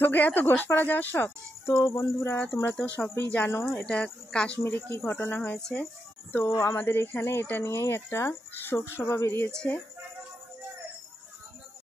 তোকে এত ঘোষপাড়া যাওয়ার শখ? তো বন্ধুরা, তোমরা তো সবই জানো এটা কাশ্মীরে কি ঘটনা হয়েছে। তো আমাদের এখানে এটা নিয়েই একটা শোক সভা বেরিয়েছে।